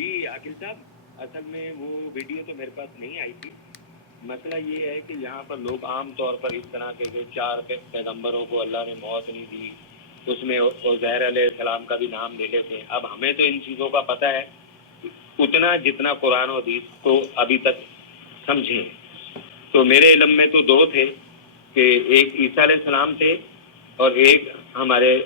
जी आकिल साहब, असल में वो वीडियो तो मेरे पास नहीं आई थी। मसला ये है कि यहाँ पर लोग आम तौर पर इस तरह के 4 पैगम्बरों को अल्लाह ने मौत नहीं दी, उसमें उज़ैर अलैहिस्सलाम का भी नाम ले लेते हैं। अब हमें तो इन चीज़ों का पता है उतना जितना कुरान और हदीस को अभी तक समझे। तो मेरे इल्म में तो 2 थे कि एक ईसा अलैहिस्सलाम थे और एक हमारे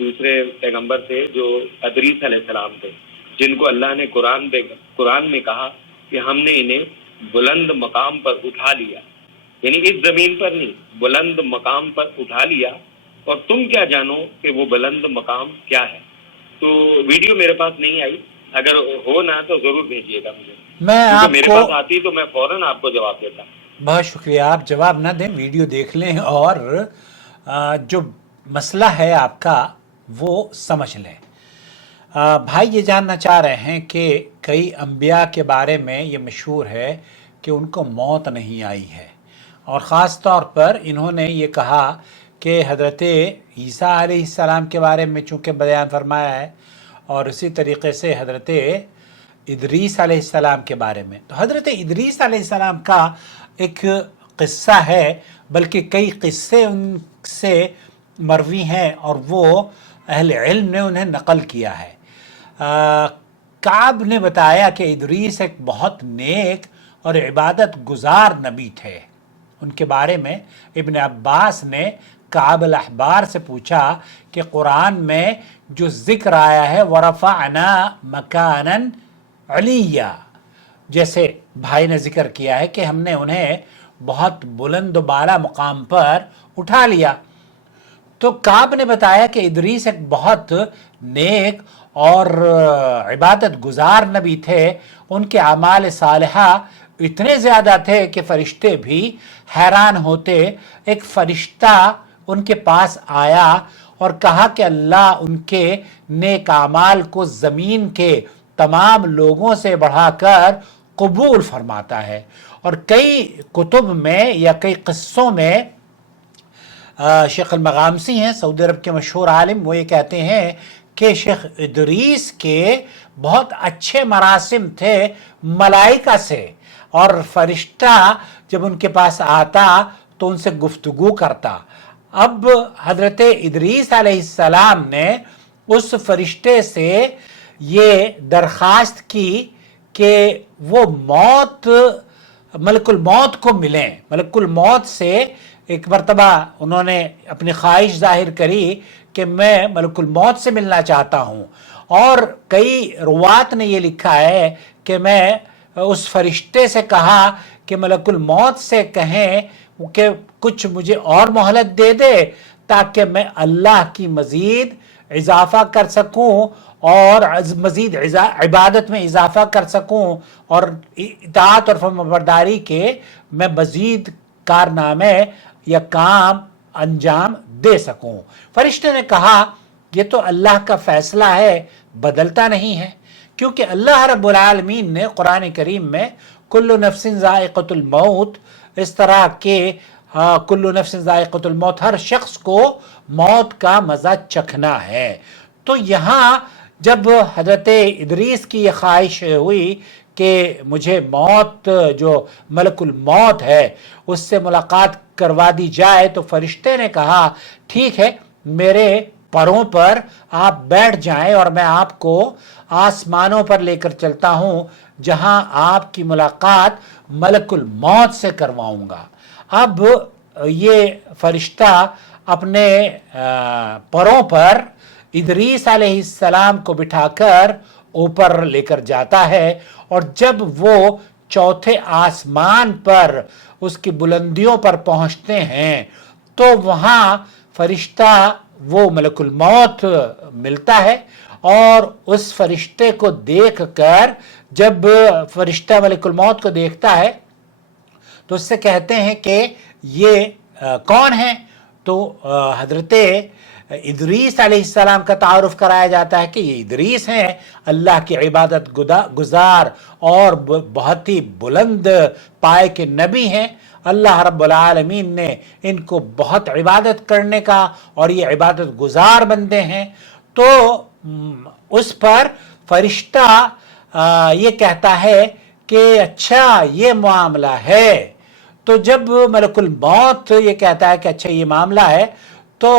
दूसरे पैगंबर थे जो अदरीस अलैहिस्सलाम थे, जिनको अल्लाह ने कुरान में कहा कि हमने इन्हें बुलंद मकाम पर उठा लिया, यानी इस जमीन पर नहीं, बुलंद मकाम पर उठा लिया, और तुम क्या जानो कि वो बुलंद मकाम क्या है। तो वीडियो मेरे पास नहीं आई, अगर हो ना तो जरूर भेजिएगा मुझे, मैं क्योंकि मेरे आपको पास आती तो मैं फौरन आपको जवाब देता। बहुत शुक्रिया। आप जवाब ना दें, वीडियो देख लें और जो मसला है आपका वो समझ लें। भाई ये जानना चाह रहे हैं कि कई अंबिया के बारे में ये मशहूर है कि उनको मौत नहीं आई है, और ख़ास तौर पर इन्होंने ये कहा कि हज़रत ईसा अलैहिस्सलाम के बारे में चूँकि बयान फरमाया है, और उसी तरीक़े से हज़रत इदरीस अलैहिस्सलाम के बारे में। तो हज़रत इदरीस अलैहिस्सलाम का एक क़िस्सा है, बल्कि कई क़िस्से उनसे मरवी हैं और वो अहले इल्म ने उन्हें नकल किया है। काब ने बताया कि इदरीस एक बहुत नेक और इबादत गुजार नबी थे। उनके बारे में इब्न अब्बास ने काब अल अहबार से पूछा कि कुरान में जो ज़िक्र आया है वरफ़अना मकानन अलिया, जैसे भाई ने जिक्र किया है कि हमने उन्हें बहुत बुलंद बाला मुकाम पर उठा लिया, तो काब ने बताया कि इदरीस एक बहुत नेक और इबादत गुजार नबी थे। उनके अमाल सालिहा इतने ज़्यादा थे कि फ़रिश्ते भी हैरान होते। एक फ़रिश्ता उनके पास आया और कहा कि अल्लाह उनके नेक अमाल को ज़मीन के तमाम लोगों से बढ़ाकर कबूल फरमाता है। और कई कुतुब में या कई क़िस्सों में शेख अल-मग़ामसी हैं, सऊदी अरब के मशहूर आलिम, वो ये कहते हैं कि शेख इदरीस के बहुत अच्छे मरासिम थे मलाइका से, और फरिश्ता जब उनके पास आता तो उनसे गुफ्तगू करता। अब हज़रत इदरीस अलैहिस्सलाम ने उस फरिश्ते से ये दरख्वास्त की कि वो मलकुल मौत को मिलें। मलकुल मौत से एक मरतबा उन्होंने अपनी ख्वाहिश जाहिर करी कि मैं मलकुल मौत से मिलना चाहता हूँ, और कई रुवात ने ये लिखा है कि मैं उस फरिश्ते से कहा कि मलकुल मौत से कहें कि कुछ मुझे और मोहलत दे दे ताकि मैं अल्लाह की मज़ीद इजाफ़ा कर सकूँ और मज़ीद इबादत में इजाफ़ा कर सकूँ और इताअत और फरमाबरदारी के मैं मज़ीद कारनामे या काम अंजाम दे सकूं। फरिश्ते ने कहा ये तो अल्लाह का फ़ैसला है, बदलता नहीं है, क्योंकि अल्लाह रब्बुल आलमीन ने कुरान करीम में कुल्लु नफ्सिन ज़ाइक़तुल मौत, इस तरह के कुल्लु नफ्सिन ज़ाइक़तुल मौत, हर शख्स को मौत का मज़ा चखना है। तो यहाँ जब हज़रत इदरीस की ये ख्वाहिश हुई कि मुझे मौत, जो मलकुल मौत है, उससे मुलाकात करवा दी जाए, तो फरिश्ते ने कहा ठीक है, मेरे परों पर आप बैठ जाएं और मैं आपको आसमानों पर लेकर चलता हूँ जहाँ आपकी मुलाकात मलकुल मौत से करवाऊँगा। अब ये फरिश्ता अपने परों पर इदरीस अलैहिस्सलाम को बिठाकर ऊपर लेकर जाता है, और जब वो चौथे आसमान पर उसकी बुलंदियों पर पहुंचते हैं तो वहाँ फरिश्ता वो मलकुल मौत मिलता है, और उस फरिश्ते को देखकर जब फरिश्ता मलकुल मौत को देखता है तो उससे कहते हैं कि ये कौन है। तो हज़रत इदरीस अलैहिस्सलाम का तारुफ कराया जाता है कि ये इदरीस हैं, अल्लाह की इबादत गुजार और बहुत ही बुलंद पाए के नबी हैं। अल्लाह रब्बुल आलमीन ने इनको बहुत इबादत करने का और ये इबादत गुजार बंदे हैं। तो उस पर फरिश्ता یہ کہتا ہے کہ اچھا یہ معاملہ ہے. تو جب ملک الموت یہ کہتا ہے کہ اچھا یہ معاملہ ہے تو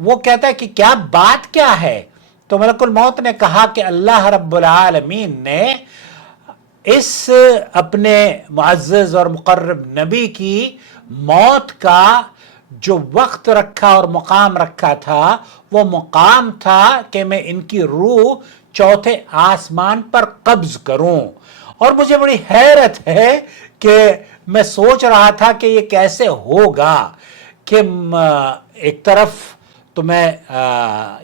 وہ کہتا ہے کہ کیا بات کیا ہے. تو ملک الموت نے کہا کہ اللہ رب العالمین نے اس اپنے معزز اور مقرب نبی کی موت کا جو وقت رکھا اور مقام رکھا تھا وہ مقام تھا کہ میں ان کی روح چوتھے آسمان پر قبض کروں. اور مجھے بڑی حیرت ہے کہ میں سوچ رہا تھا کہ یہ کیسے ہوگا کہ ایک طرف تو میں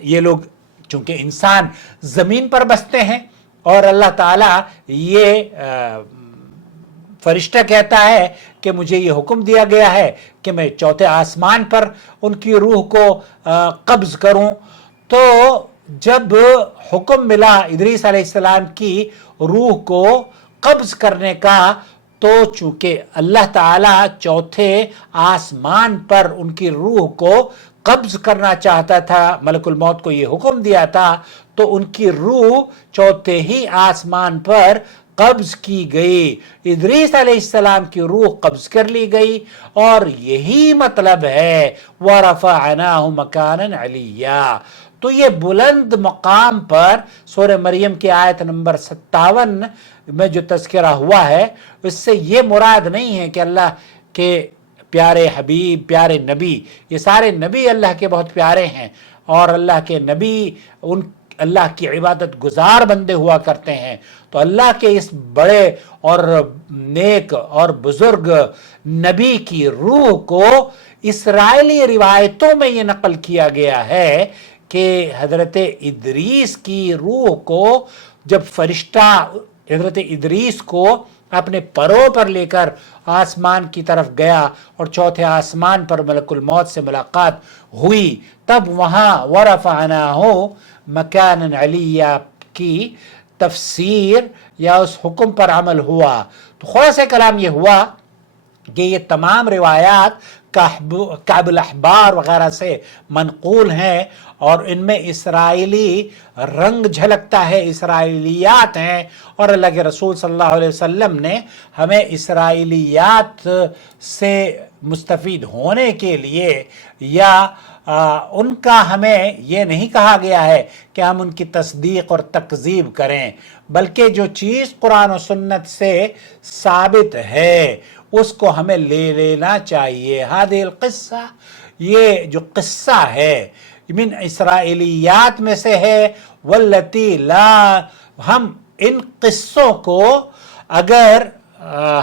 یہ لوگ چونکہ انسان زمین پر بستے ہیں اور اللہ تعالیٰ یہ فرشتہ کہتا ہے کہ مجھے یہ حکم دیا گیا ہے کہ میں چوتھے آسمان پر ان کی روح کو قبض کروں. تو جب حکم ملا ادریس علیہ السلام کی روح کو قبض کرنے کا تو چونکہ اللہ تعالیٰ چوتھے آسمان پر ان کی روح کو قبض کرنا چاہتا تھا، ملک الموت کو یہ حکم دیا تھا، تو ان کی روح چوتھے ہی آسمان پر قبض کی گئی. ادریس علیہ السلام کی روح قبض کر لی گئی اور یہی مطلب ہے وَرَفَعْنَاهُ مَكَانًا عَلِيًّا. تو یہ بلند مقام پر سورہ مریم کی آیت نمبر 57 میں جو تذکرہ ہوا ہے اس سے یہ مراد نہیں ہے کہ اللہ کے پیارے حبیب، پیارے نبی، یہ سارے نبی اللہ کے بہت پیارے ہیں اور اللہ کے نبی اللہ کی عبادت گزار بندے ہوا کرتے ہیں. تو اللہ کے اس بڑے اور نیک اور بزرگ نبی کی روح کو اسرائیلی روایتوں میں یہ نقل کیا گیا ہے کہ حضرت ادریس کی روح کو جب فرشتہ حضرت ادریس کو اپنے پروں پر لے کر آسمان کی طرف گیا اور چوتھے آسمان پر ملک الموت سے ملاقات ہوئی، تب وہاں وَرَفَعْنَاهُ مَكَانًا عَلِيًّا کی تفسیر یا اس حکم پر عمل ہوا. تو خلاصہ کلام یہ ہوا کہ یہ تمام روایات کعب الاحبار وغیرہ سے منقول ہیں اور ان میں اسرائیلی رنگ جھلکتا ہے، اسرائیلیات ہیں، اور اللہ کے رسول صلی اللہ علیہ وسلم نے ہمیں اسرائیلیات سے مستفید ہونے کے لیے یا ان کا ہمیں یہ نہیں کہا گیا ہے کہ ہم ان کی تصدیق اور تکذیب کریں، بلکہ جو چیز قرآن و سنت سے ثابت ہے اس کو ہمیں لے لینا چاہیے. ہذه القصہ، یہ جو قصہ ہے من اسرائیلیات میں سے ہے، والتی لا، ہم ان قصوں کو اگر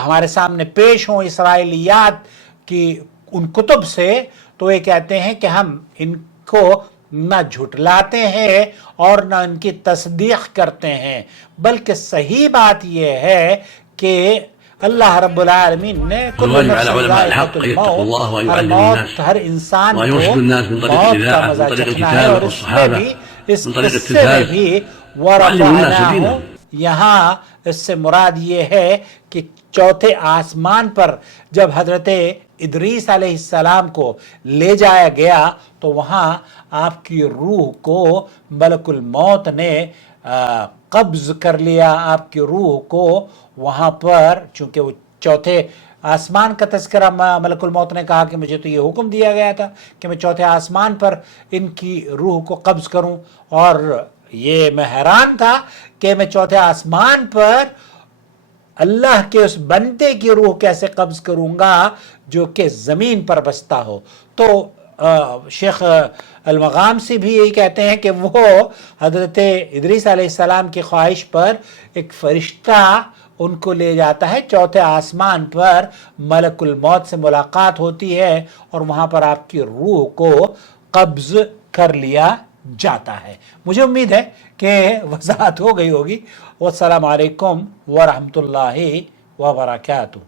ہمارے سامنے پیش ہوں اسرائیلیات کی ان کتب سے تو یہ کہتے ہیں کہ ہم ان کو نہ جھٹلاتے ہیں اور نہ ان کی تصدیق کرتے ہیں، بلکہ صحیح بات یہ ہے کہ اللہ رب العالمین نے موت، ہر انسان کو موت کا مزہ چکھنا ہے، اور اس میں بھی اس قصے میں بھی ورفعناہ، یہاں اس سے مراد یہ ہے کہ چوتھے آسمان پر جب حضرت ادریس علیہ السلام کو لے جایا گیا تو وہاں آپ کی روح کو ملک الموت نے قبض کر لیا. آپ کی روح کو وہاں پر، چونکہ وہ چوتھے آسمان کا تذکرہ، ملک الموت نے کہا کہ مجھے تو یہ حکم دیا گیا تھا کہ میں چوتھے آسمان پر ان کی روح کو قبض کروں، اور یہ میں حیران تھا کہ میں چوتھے آسمان پر اللہ کے اس بندے کی روح کیسے قبض کروں گا جو کہ زمین پر بستا ہو. تو شیخ المغامسی بھی یہی کہتے ہیں کہ وہ حضرت ادریس علیہ السلام کی خواہش پر ایک فرشتہ ان کو لے جاتا ہے چوتھے آسمان پر، ملک الموت سے ملاقات ہوتی ہے اور وہاں پر آپ کی روح کو قبض کر لیا جاتا ہے. مجھے امید ہے کہ وضاحت ہو گئی ہوگی. والسلام علیکم ورحمۃ اللہ وبرکاتہ.